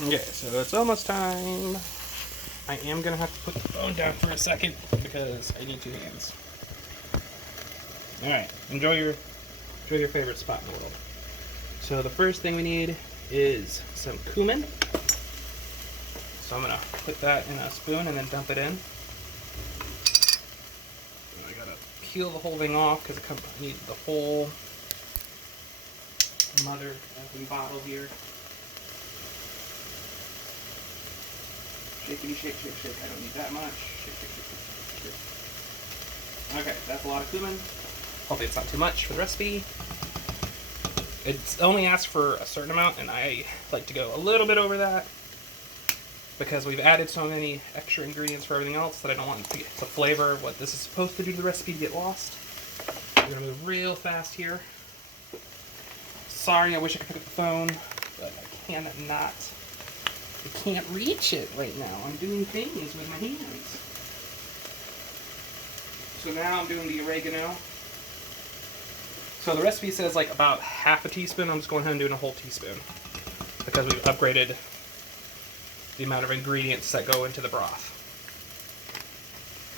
Okay, so it's almost time. I am gonna have to put the phone down for a second because I need 2 hands. All right, enjoy your favorite spot in the world. So the first thing we need is some cumin. So I'm gonna put that in a spoon and then dump it in. And I gotta peel the whole thing off because I need the whole mother effing bottle here. Shakety shake, shake, shake. I don't need that much. Shake, shake, shake, shake, shake. Okay, that's a lot of cumin. Hopefully it's not too much for the recipe. It's only asked for a certain amount, and I like to go a little bit over that because we've added so many extra ingredients for everything else that I don't want the flavor of what this is supposed to do to the recipe to get lost. I'm gonna move real fast here. Sorry, I wish I could pick up the phone, but I cannot. I can't reach it right now. I'm doing things with my hands. So now I'm doing the oregano. So the recipe says like about half a teaspoon. I'm just going ahead and doing a whole teaspoon because we've upgraded the amount of ingredients that go into the broth.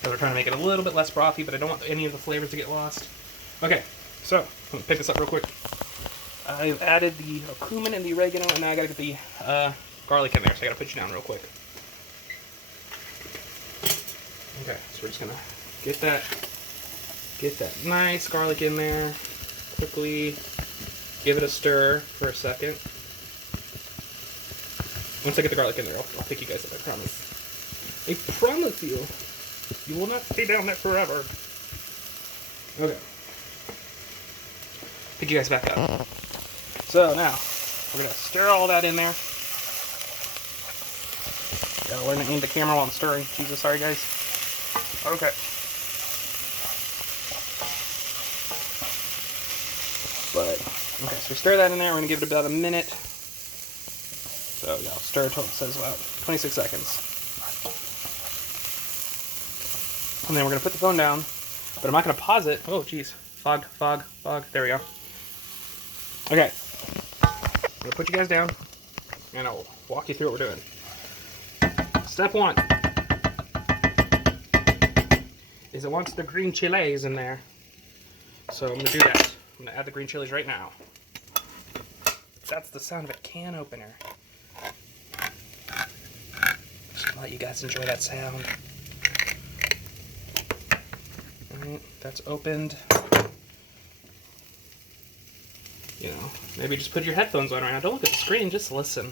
Because we're trying to make it a little bit less brothy, but I don't want any of the flavors to get lost. Okay, so I'm going to pick this up real quick. I've added the cumin and the oregano, and now I got to get the garlic in there, so I got to put you down real quick. Okay, so we're just going to get that nice garlic in there. Quickly give it a stir for a second. Once I get the garlic in there, I'll pick you guys up, I promise. I promise you, you will not stay down there forever. Okay. Pick you guys back up. So now, we're going to stir all that in there. Gotta learn to aim the camera while I'm stirring. Jesus, sorry guys. Okay. Okay, so we stir that in there. We're going to give it about a minute. So, yeah, I'll stir until it says about 26 seconds. And then we're going to put the phone down, but I'm not going to pause it. Oh, geez. Fog. There we go. Okay. I'm going to put you guys down, and I'll walk you through what we're doing. Step 1 is it wants the green chilies in there. So I'm going to do that. I'm going to add the green chilies right now. That's the sound of a can opener. Just gonna let you guys enjoy that sound. Alright, that's opened. You know, maybe just put your headphones on right now. Don't look at the screen, just listen.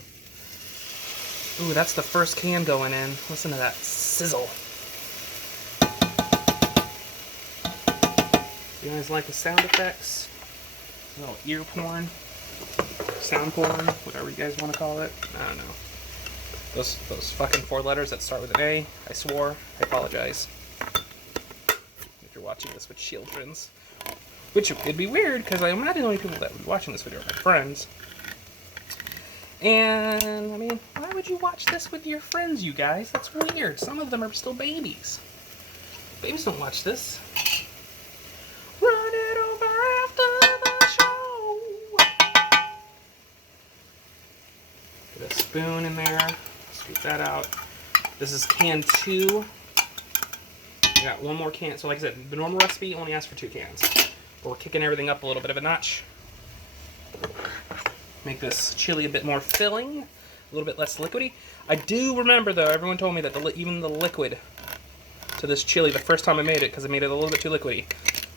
Ooh, that's the first can going in. Listen to that sizzle. You guys like the sound effects? A little ear porn, sound porn, whatever you guys want to call it. I don't know. Those fucking 4 letters that start with an A, I swore. I apologize. If you're watching this with children's. Which it'd be weird, because I'm not the only people that would be watching this video are my friends. And, I mean, why would you watch this with your friends, you guys? That's weird. Some of them are still babies. Babies don't watch this. Run it over after the show. Get a spoon in there. Scoop that out. This is can 2. I got 1 more can. So like I said, the normal recipe only asks for 2 cans. But we're kicking everything up a little bit of a notch. Make this chili a bit more filling, a little bit less liquidy. I do remember, though, everyone told me that even the liquid to this chili, the first time I made it, because I made it a little bit too liquidy,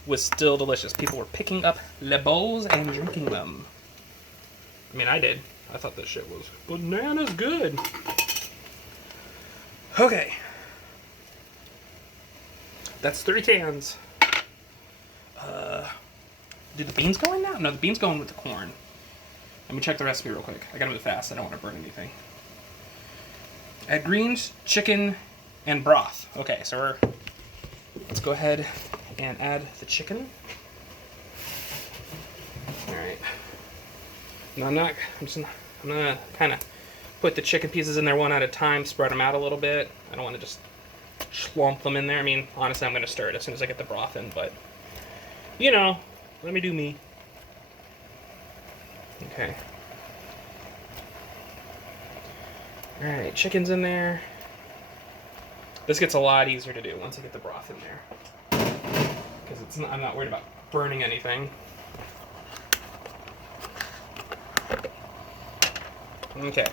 was still delicious. People were picking up le bowls and drinking them. I mean, I did. I thought this shit was bananas good. Okay. That's 3 cans. Do the beans go in now? No, the beans go in with the corn. Let me check the recipe real quick. I gotta move fast. I don't want to burn anything. Add greens, chicken, and broth. Okay, so let's go ahead and add the chicken. All right. No, I'm gonna kind of put the chicken pieces in there one at a time, spread them out a little bit. I don't want to just slump them in there. I mean, honestly, I'm gonna stir it as soon as I get the broth in, but you know, let me do me. Okay. Alright, chicken's in there. This gets a lot easier to do once I get the broth in there. Because I'm not worried about burning anything. Okay.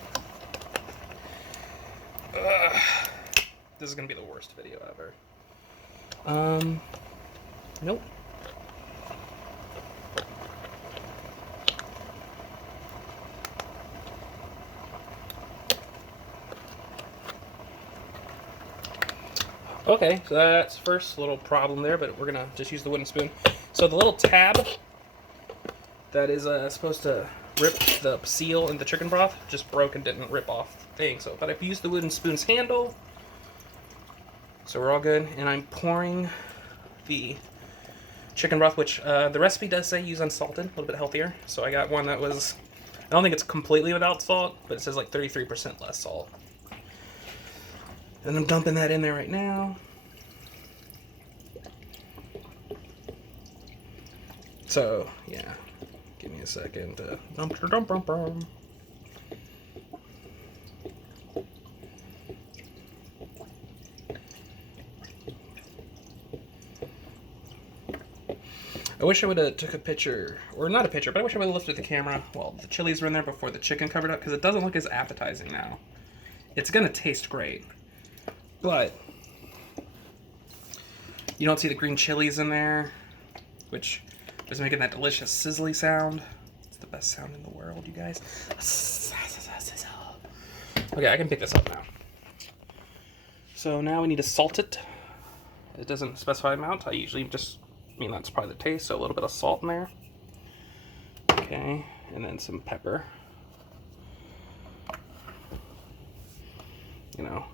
This is going to be the worst video ever. Nope. Okay, so that's first little problem there, but we're gonna just use the wooden spoon. So the little tab that is supposed to rip the seal in the chicken broth just broke and didn't rip off the thing. So, but I've used the wooden spoon's handle, so we're all good. And I'm pouring the chicken broth, which the recipe does say use unsalted, a little bit healthier. So I got one that was, I don't think it's completely without salt, but it says like 33% less salt. And I'm dumping that in there right now. So, yeah. Give me a second to dump. I wish I would have took a picture, or not a picture, but I wish I would have lifted the camera while the chilies were in there before the chicken covered up, because it doesn't look as appetizing now. It's gonna taste great, but you don't see the green chilies in there, which is making that delicious sizzly sound. It's the best sound in the world, you guys. Okay, I can pick this up now. So now we need to salt it. It doesn't specify amount. I usually just, that's probably the taste, so a little bit of salt in there. Okay, and then some pepper. You know.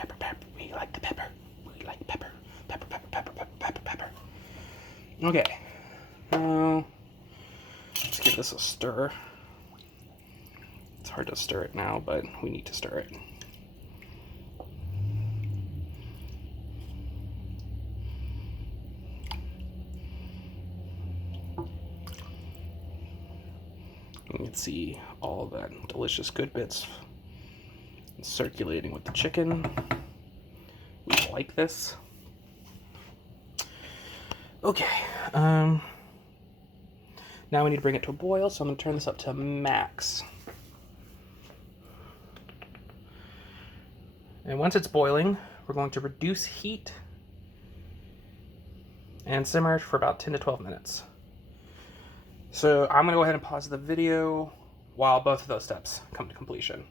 Pepper. We like the pepper. We like pepper. Pepper. Okay. Now, let's give this a stir. It's hard to stir it now, but we need to stir it. You can see all that delicious good bits circulating with the chicken. We like this. Okay. Now we need to bring it to a boil, so I'm going to turn this up to max. And once it's boiling, we're going to reduce heat and simmer for about 10 to 12 minutes. So I'm going to go ahead and pause the video while both of those steps come to completion.